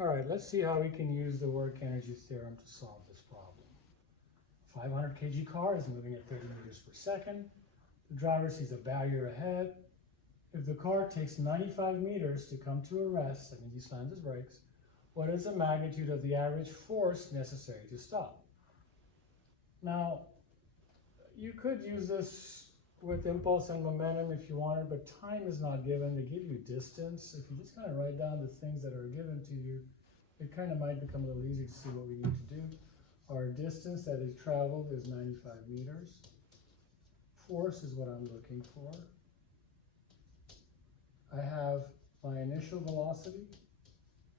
All right, let's see how we can use the work energy theorem to solve this problem. 500 kg car is moving at 30 meters per second. The driver sees a barrier ahead. If the car takes 95 meters to come to a rest, that means he slams his brakes, what is the magnitude of the average force necessary to stop? Now, you could use this with impulse and momentum if you wanted, but time is not given. They give you distance. If you just kind of write down the things that are given to you, it kind of might become a little easier to see what we need to do. Our distance that is traveled is 95 meters. Force is what I'm looking for. I have my initial velocity,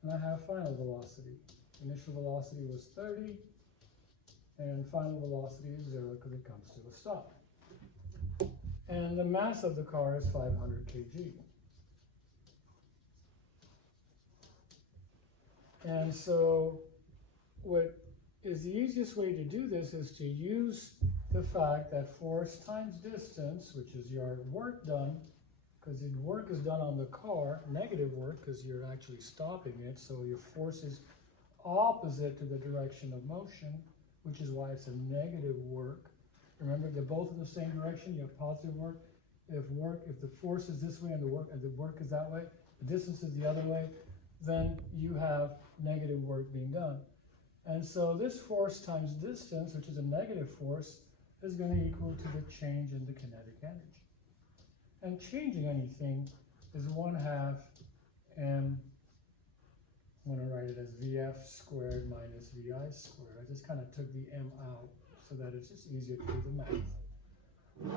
and I have final velocity. Initial velocity was 30, and final velocity is 0 because it comes to a stop. And the mass of the car is 500 kg. And so what is the easiest way to do this is to use the fact that force times distance, which is your work done, because the work is done on the car, negative work because you're actually stopping it, so your force is opposite to the direction of motion, which is why it's a negative work. Remember, they're both in the same direction. You have positive work. If the force is this way and the work is that way, the distance is the other way, then you have negative work being done. And so this force times distance, which is a negative force, is going to equal to the change in the kinetic energy. And changing anything is 1/2 m, I'm going to write it as Vf squared minus Vi squared. I just kind of took the m out so that it's just easier to do the math.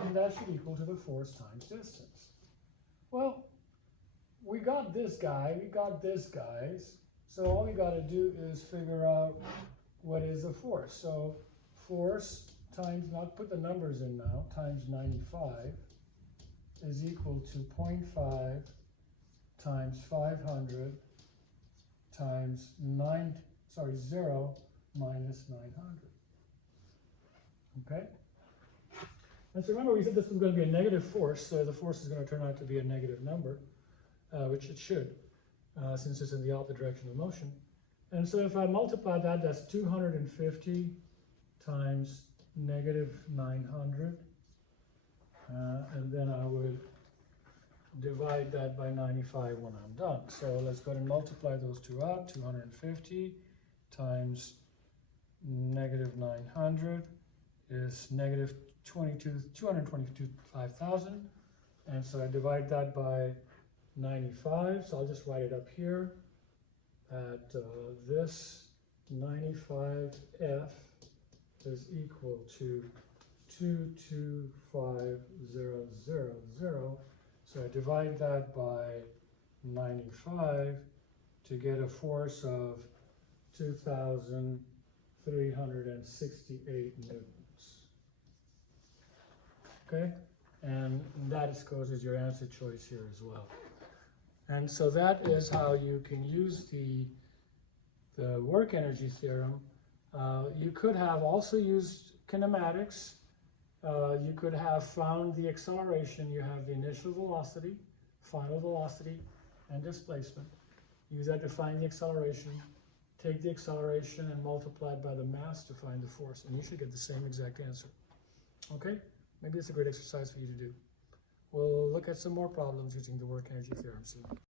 And that should equal to the force times distance. Well, we got this guy, we got this guys, so all we got to do is figure out what is the force. So force times, not put the numbers in now, times 95 is equal to 0.5 times 500 times 0 minus 900. Okay? And so remember, we said this was going to be a negative force, so the force is going to turn out to be a negative number, which it should, since it's in the opposite direction of motion. And so if I multiply that, that's 250 times negative 900, and then I would divide that by 95 when I'm done. So let's go ahead and multiply those two out. 250 times negative 900 is negative 225,000. And so I divide that by 95. So I'll just write it up here at this 95F is equal to 225,000. So I divide that by 95 to get a force of 2,368 newtons. Okay? And that, of course, is your answer choice here as well. And so that is how you can use the work energy theorem. You could have also used kinematics. You could have found the acceleration. You have the initial velocity, final velocity, and displacement. Use that to find the acceleration. Take the acceleration and multiply it by the mass to find the force, and you should get the same exact answer. Okay? Maybe it's a great exercise for you to do. We'll look at some more problems using the work energy theorem soon.